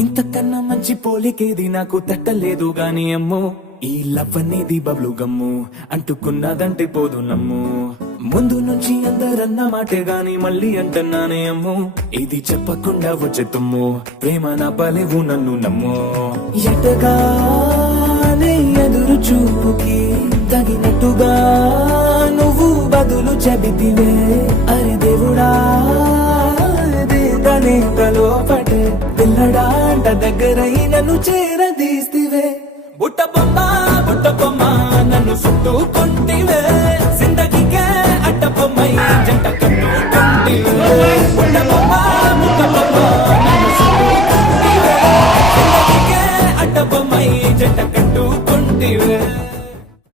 ఇంతకన్నా మంచి పోలికేది నాకు తట్టలేదు గాని అమ్మో, ఈ లవ్ అనేది బబ్లు గమ్ము, అంటుకున్నదంటే పోదు నమ్ము. ముందు నుంచి అందరన్న మాటే గాని మళ్ళీ అంటున్నానే అమ్ము, ఇది చెప్పకుండా వచ్చే తుమ్ము, ప్రేమ నా పలేవు నన్ను నమ్ము. ఎటగానే ఎదురు చూపుకి తగినట్టుగా నువ్వు బదులు చెబితివే, అరే దేవుడా తలో పటే పిల్లడాంట దగ్గరై నన్ను చేరదీస్తివే. బుట్ట బొమ్మ నన్ను చుట్టుకుంటివే.